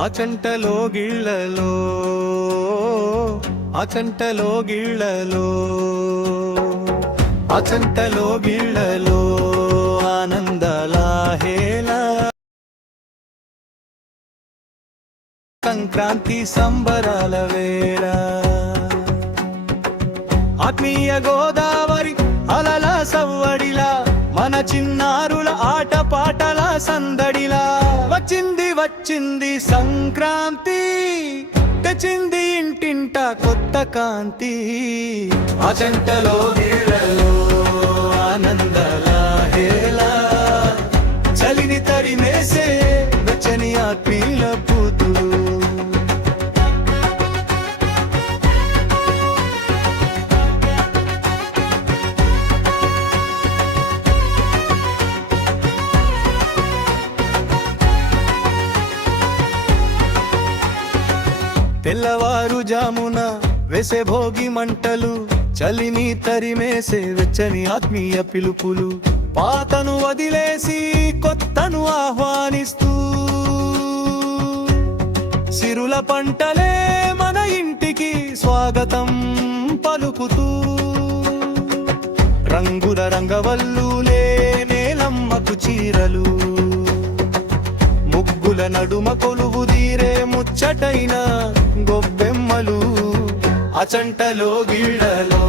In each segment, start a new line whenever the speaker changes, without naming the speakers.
అచంటలో గిళ్ళలో అచంటలో గిళ్ళలో అచంటలో గిళ్ళలో ఆనందల సంక్రాంతి సంబరాల వేళ ఆత్మీయ గోదావరి అలల సవ్వడిలా మన చిన్నారుల ఆటపాటల సందడిలా. వచ్చింది వచ్చింది సంక్రాంతి తెచ్చింది ఇంటింట కొత్త కాంతి. అజంటలో నీళ్ళలో ఆనందలా హేలా చలిని తడిమేసే వెచ్చని ఆత్మీ తెల్లవారు జామున వేసే భోగి మంటలు చలిని తరిమేసే వెచ్చని ఆత్మీయ పిలుపులు. పాతను వదిలేసి కొత్తను ఆహ్వానిస్తూ. సిరుల పంటలే మన ఇంటికి స్వాగతం పలుకుతూ. రంగుల రంగవల్లులే నేలమ్మకు చీరలు. కొండ నడుమ కొలువు తీరే ముచ్చటైన గొబ్బెమ్మలు అచంటలో గిళ్ళలో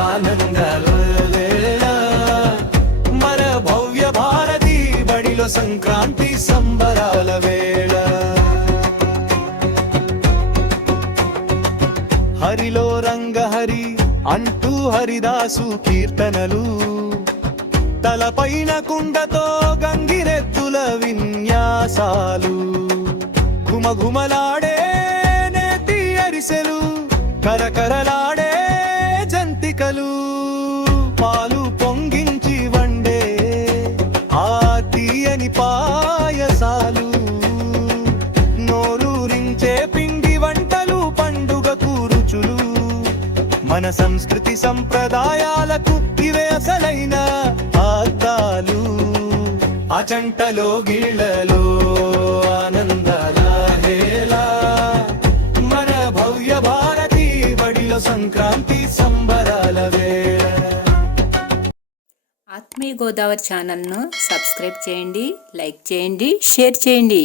ఆనందాల వేళ. మన భవ్య భారతి బడిలో సంక్రాంతి సంబరాల వేళ. హరిలో రంగహరి అంటూ హరిదాసు కీర్తనలు. తలపైన కుండతో గంగిరెద్దుల విన్యాసాలు. ఘుమఘుమలాడే నేతి అరిసెలు కరకరలాడే జంతికలు. పాలు పొంగించి వండే ఆ తీయని పాయసాలు. నోరూరించే పిండి వంటలు పండుగ కూరుచులు మన సంస్కృతి సంప్రదాయాలకు ఇవే చంటలో గీళ్ళలో ఆనందాల హేలా మన భవ్య భారతి బడిలో సంక్రాంతి సంబరాల వేళ.
ఆత్మీయ గోదావరి ఛానల్ను సబ్స్క్రైబ్ చేయండి లైక్ చేయండి షేర్ చేయండి.